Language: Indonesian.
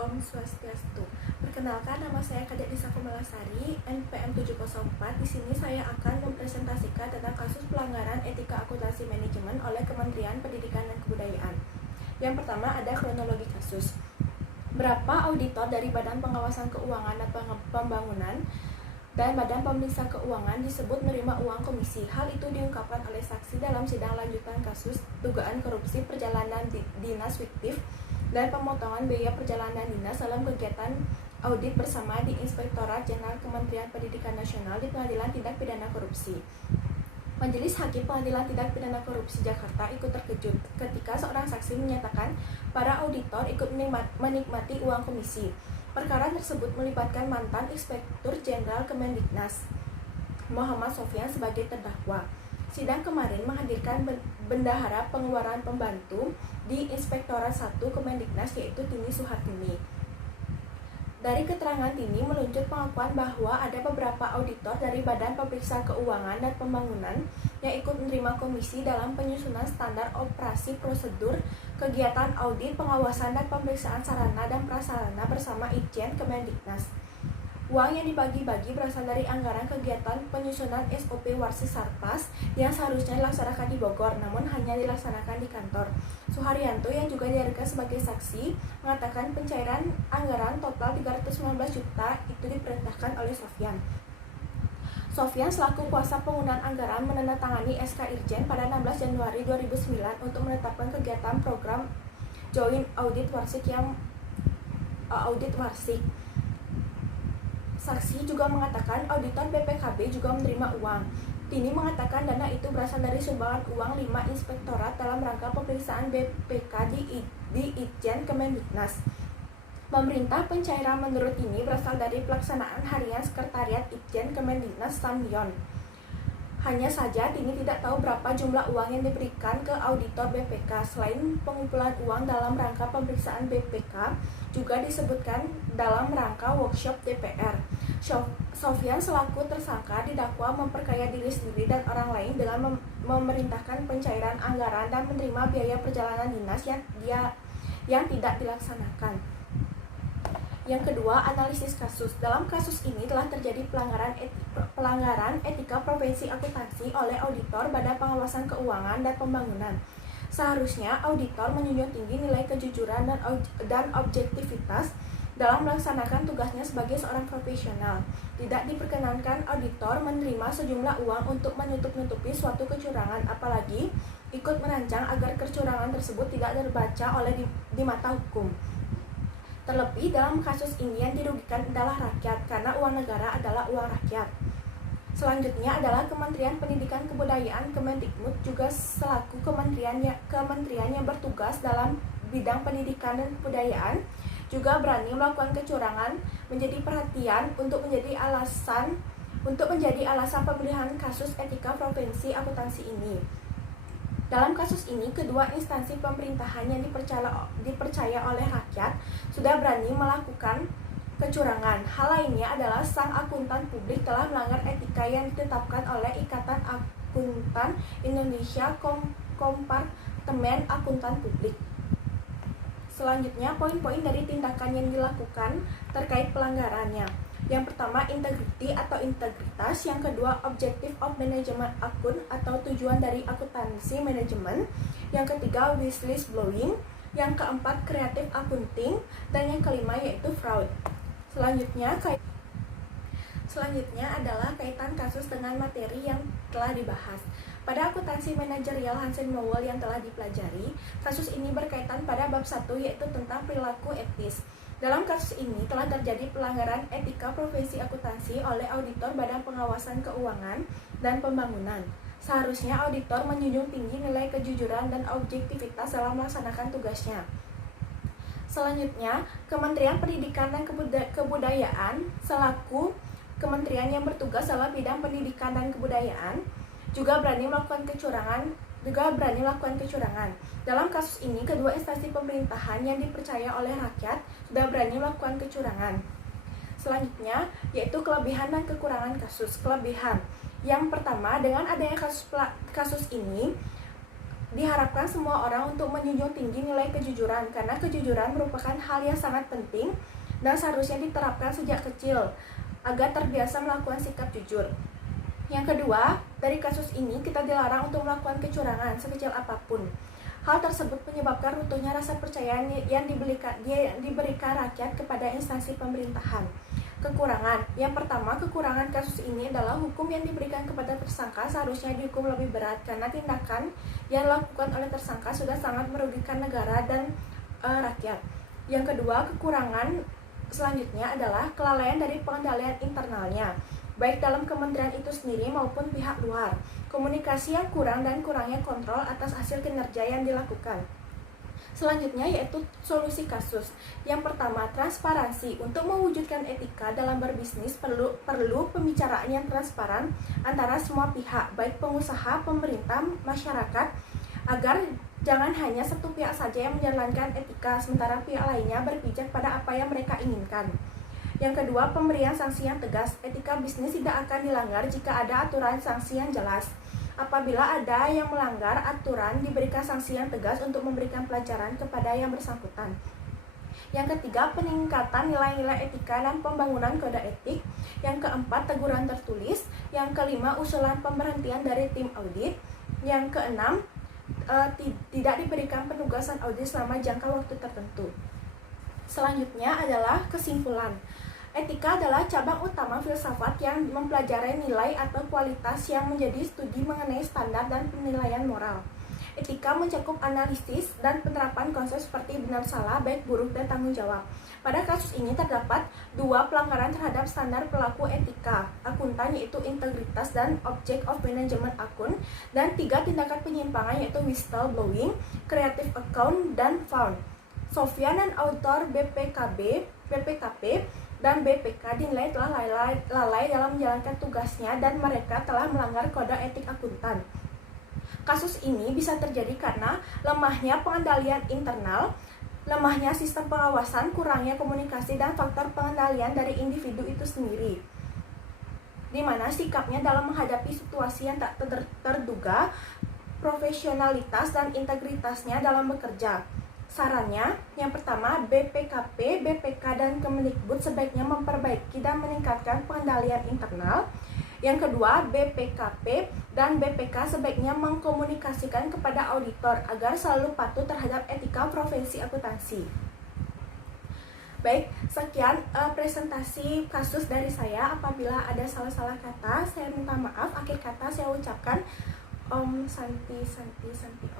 Om Swastiastu. Perkenalkan, nama saya Kadek Disa Kumalasari, NPM 704. Di sini saya akan mempresentasikan tentang kasus pelanggaran etika akuntansi manajemen oleh Kementerian Pendidikan dan Kebudayaan. Yang pertama ada kronologi kasus. Berapa auditor dari Badan Pengawasan Keuangan dan Pembangunan dan Badan Pemeriksa Keuangan disebut menerima uang komisi. Hal itu diungkapkan oleh saksi dalam sidang lanjutan kasus dugaan korupsi perjalanan dinas fiktif dan pemotongan biaya perjalanan dinas dalam kegiatan audit bersama di Inspektorat Jenderal Kementerian Pendidikan Nasional di Pengadilan Tindak Pidana Korupsi. Majelis Hakim Pengadilan Tindak Pidana Korupsi Jakarta ikut terkejut ketika seorang saksi menyatakan para auditor ikut menikmati uang komisi. Perkara tersebut melibatkan mantan Inspektur Jenderal Kemendiknas Muhammad Sofyan sebagai terdakwa. Sidang kemarin menghadirkan Bendahara Pengeluaran Pembantu di Inspektorat 1 Kemendiknas yaitu Tini Suhartini. Dari keterangan Tini meluncur pengakuan bahwa ada beberapa auditor dari Badan Pemeriksa Keuangan dan Pembangunan yang ikut menerima komisi dalam penyusunan standar operasi prosedur kegiatan audit, pengawasan, dan pemeriksaan sarana dan prasarana bersama Itjen Kemendiknas. Uang yang dibagi-bagi berasal dari anggaran kegiatan penyusunan SOP Warsi Sarpas yang seharusnya dilaksanakan di Bogor, namun hanya dilaksanakan di kantor. Suharyanto yang juga dihadirkan sebagai saksi mengatakan pencairan anggaran total 319 juta itu diperintahkan oleh Sofyan. Sofyan selaku kuasa penggunaan anggaran menandatangani SK Irjen pada 16 Januari 2009 untuk menetapkan kegiatan program Joint Audit Warsik yang audit warsik. Saksi juga mengatakan auditor BPKB juga menerima uang. Tini mengatakan dana itu berasal dari sumbangan uang 5 inspektorat dalam rangka pemeriksaan BPK di Itjen Kemendiknas. Pemerintah pencairan menurut ini berasal dari pelaksanaan harian sekretariat Itjen Kemendiknas Samyon. Hanya saja Tini tidak tahu berapa jumlah uang yang diberikan ke auditor BPK. Selain pengumpulan uang dalam rangka pemeriksaan BPK, juga disebutkan dalam rangka workshop DPR. Sofyan selaku tersangka didakwa memperkaya diri sendiri dan orang lain dengan memerintahkan pencairan anggaran dan menerima biaya perjalanan dinas yang tidak dilaksanakan. Yang kedua, analisis kasus. Dalam kasus ini telah terjadi pelanggaran etika profesi akuntansi oleh auditor Badan Pengawasan Keuangan dan Pembangunan. Seharusnya auditor menjunjung tinggi nilai kejujuran dan objektivitas dalam melaksanakan tugasnya sebagai seorang profesional. Tidak diperkenankan auditor menerima sejumlah uang untuk menutup-nutupi suatu kecurangan, apalagi ikut merancang agar kecurangan tersebut tidak terbaca oleh di mata hukum. Terlebih dalam kasus ini yang dirugikan adalah rakyat karena uang negara adalah uang rakyat. Selanjutnya adalah Kementerian Pendidikan Kebudayaan Kemendikbud juga selaku kementerian yang bertugas dalam bidang pendidikan dan kebudayaan juga berani melakukan kecurangan menjadi perhatian untuk menjadi alasan pemilihan kasus etika profesi akuntansi ini. Dalam kasus ini, kedua instansi pemerintahan yang dipercaya oleh rakyat sudah berani melakukan kecurangan. Hal lainnya adalah sang akuntan publik telah melanggar etika yang ditetapkan oleh Ikatan Akuntan Indonesia Kompartemen Akuntan Publik. Selanjutnya, poin-poin dari tindakan yang dilakukan terkait pelanggarannya. Yang pertama, integriti atau integritas. Yang kedua, objective of management akun atau tujuan dari akuntansi manajemen. Yang ketiga, wishlist blowing. Yang keempat, creative accounting. Dan yang kelima yaitu fraud. Selanjutnya adalah kaitan kasus dengan materi yang telah dibahas. Pada akuntansi manajerial Hansen Mowell yang telah dipelajari, kasus ini berkaitan pada bab 1 yaitu tentang perilaku etis. Dalam kasus ini telah terjadi pelanggaran etika profesi akuntansi oleh auditor Badan Pengawasan Keuangan dan Pembangunan. Seharusnya auditor menjunjung tinggi nilai kejujuran dan objektivitas dalam melaksanakan tugasnya. Selanjutnya, Kementerian Pendidikan dan Kebudayaan selaku kementerian yang bertugas dalam bidang pendidikan dan kebudayaan juga berani melakukan kecurangan. Dalam kasus ini, kedua instansi pemerintahan yang dipercaya oleh rakyat sudah berani melakukan kecurangan. Selanjutnya, yaitu kelebihan dan kekurangan kasus. Kelebihan. Yang pertama, dengan adanya kasus ini, Diharapkan semua orang untuk menjunjung tinggi nilai kejujuran, karena kejujuran merupakan hal yang sangat penting dan seharusnya diterapkan sejak kecil agar terbiasa melakukan sikap jujur. Yang kedua, dari kasus ini kita dilarang untuk melakukan kecurangan sekecil apapun. Hal tersebut menyebabkan runtuhnya rasa percaya yang diberikan rakyat kepada instansi pemerintahan. Kekurangan. Yang pertama, kekurangan kasus ini adalah hukum yang diberikan kepada tersangka seharusnya dihukum lebih berat karena tindakan yang dilakukan oleh tersangka sudah sangat merugikan negara dan rakyat. Yang kedua, kekurangan selanjutnya adalah kelalaian dari pengendalian internalnya, baik dalam kementerian itu sendiri maupun pihak luar. Komunikasi yang kurang dan kurangnya kontrol atas hasil kinerja yang dilakukan. Selanjutnya yaitu solusi kasus. Yang pertama, transparansi. Untuk mewujudkan etika dalam berbisnis perlu pembicaraan yang transparan antara semua pihak, baik pengusaha, pemerintah, masyarakat, agar jangan hanya satu pihak saja yang menjalankan etika sementara pihak lainnya berpijak pada apa yang mereka inginkan. Yang kedua, pemberian sanksi yang tegas. Etika bisnis tidak akan dilanggar jika ada aturan sanksi yang jelas. Apabila ada yang melanggar aturan, diberikan sanksi yang tegas untuk memberikan pelajaran kepada yang bersangkutan. Yang ketiga, peningkatan nilai-nilai etika dan pembangunan kode etik. Yang keempat, teguran tertulis. Yang kelima, usulan pemberhentian dari tim audit. Yang keenam, tidak diberikan penugasan audit selama jangka waktu tertentu. Selanjutnya adalah kesimpulan. Etika adalah cabang utama filsafat yang mempelajari nilai atau kualitas yang menjadi studi mengenai standar dan penilaian moral. Etika mencakup analisis dan penerapan konsep seperti benar salah, baik buruk, dan tanggung jawab. Pada kasus ini terdapat 2 pelanggaran terhadap standar pelaku etika akuntan, yaitu integritas dan object of management akun, dan 3 tindakan penyimpangan, yaitu whistleblowing, creative account, dan fraud. Sofyan dan autor BPKP dan BPK dinilai telah lalai dalam menjalankan tugasnya dan mereka telah melanggar kode etik akuntan. Kasus ini bisa terjadi karena lemahnya pengendalian internal, lemahnya sistem pengawasan, kurangnya komunikasi, dan faktor pengendalian dari individu itu sendiri, di mana sikapnya dalam menghadapi situasi yang tak terduga, profesionalitas dan integritasnya dalam bekerja. Sarannya, yang pertama, BPKP, BPK, dan Kemendikbud sebaiknya memperbaiki dan meningkatkan pengendalian internal. Yang kedua, BPKP dan BPK sebaiknya mengkomunikasikan kepada auditor agar selalu patuh terhadap etika profesi akuntansi. Baik, sekian presentasi kasus dari saya. Apabila ada salah-salah kata, saya minta maaf. Akhir kata saya ucapkan Om Santi Santi Santi Om.